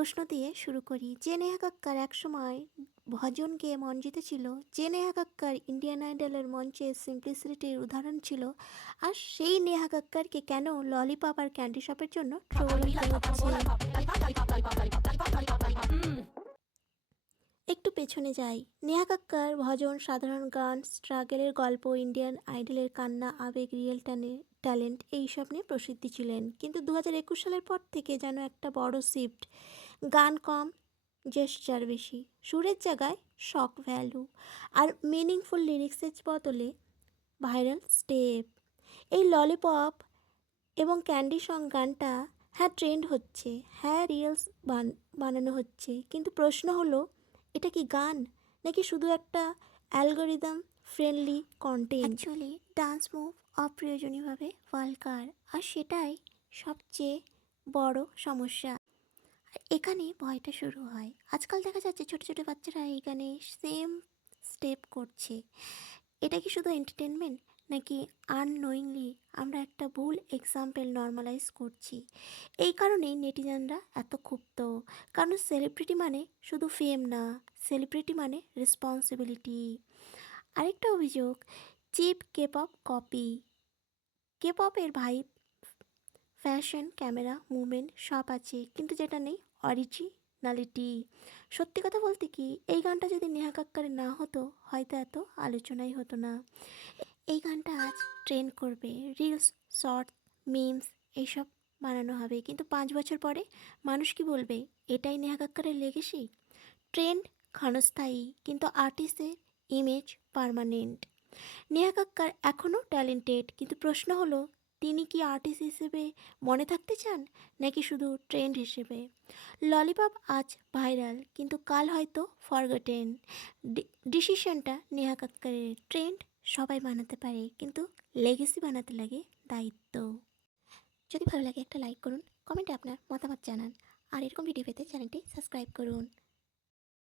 প্রশ্ন দিয়ে শুরু করি। যে নেহা কক্কর একসময় ভজন গেয়ে মন জিতেছিল, যে নেহা কক্কর ইন্ডিয়ান আইডলের মঞ্চে সিম্পলিসিটির উদাহরণ ছিল, আর সেই নেহা কক্করকে কেন ললিপপ আর ক্যান্ডি শপের জন্য ট্রোল হতে হচ্ছে? একটু পেছনে যাই। নেহা কক্কর ভজন, সাধারণ গান, স্ট্রাগলের গল্প, ইন্ডিয়ান আইডলের কান্না, আবেগ, রিয়েল ট্যালেন্ট এইসব নিয়ে প্রসিদ্ধি ছিলেন। কিন্তু 2021 সালের পর থেকে যেন একটা বড় শিফট। গান কম, জেস্চার বেশি, সুরের জায়গায় শক ভ্যালু, আর মিনিংফুল লিরিক্সের বদলে ভাইরাল স্টেপ। এই ললিপপ এবং ক্যান্ডি সং গানটা হ্যাঁ ট্রেন্ড হচ্ছে, হ্যাঁ রিলস বানানো হচ্ছে, কিন্তু প্রশ্ন হলো, এটা কি গান নাকি শুধু একটা algorithm friendly content? Actually dance move অপ্রয়োজনীয়ভাবে ভালগার, আর সেটাই সবচেয়ে বড় সমস্যা। এখানে ভয়টা শুরু হয়। আজকাল দেখা যাচ্ছে ছোট ছোট বাচ্চারা এই গানে সেম স্টেপ করছে। এটা কি শুধু এন্টারটেনমেন্ট, নাকি আননোয়িংলি আমরা একটা ভুল এক্সাম্পল নর্মালাইজ করছি? এই কারণেই নেটিজেনরা এত ক্ষুব্ধ। কারণ সেলিব্রিটি মানে শুধু ফেম না, সেলিব্রিটি মানে রেসপন্সিবিলিটি। আরেকটা অভিযোগ, চিপ কেপপ কপি। কেপপের ভাইব, ফ্যাশন, ক্যামেরা, মুভমেন্ট সব আছে, কিন্তু যেটা নেই অরিজিনালিটি। সত্যি কথা বলতে কি, এই গানটা যদি নেহা কক্করের না হতো, হয়তো এত আলোচনাই হতো না। এই গানটা আজ ট্রেন্ড করবে, রিলস, শর্ট, মিমস এইসব বানানো হবে, কিন্তু 5 বছর পরে মানুষ কি বলবে? এটাই নেহা কক্করের লেগেসি। ট্রেন্ড ক্ষণস্থায়ী, কিন্তু আর্টিস্টের ইমেজ পার্মানেন্ট। নেহা কক্কর এখনও ট্যালেন্টেড, কিন্তু প্রশ্ন হলো, তিনি কি আর্টিস্ট হিসেবে মনে থাকতে চান, নাকি শুধু ট্রেন্ড হিসেবে? ললিপপ আজ ভাইরাল, কিন্তু কাল হয়তো ফরগটেন। ডিসিশনটা নেহা কক্করের। ট্রেন্ড সবাই বানাতে পারে, কিন্তু লেগেসি বানাতে লাগে দায়িত্ব। যদি ভালো লাগে একটা লাইক করুন, কমেন্টে আপনার মতামত জানান, আর এরকম ভিডিও পেতে চ্যানেলটি সাবস্ক্রাইব করুন।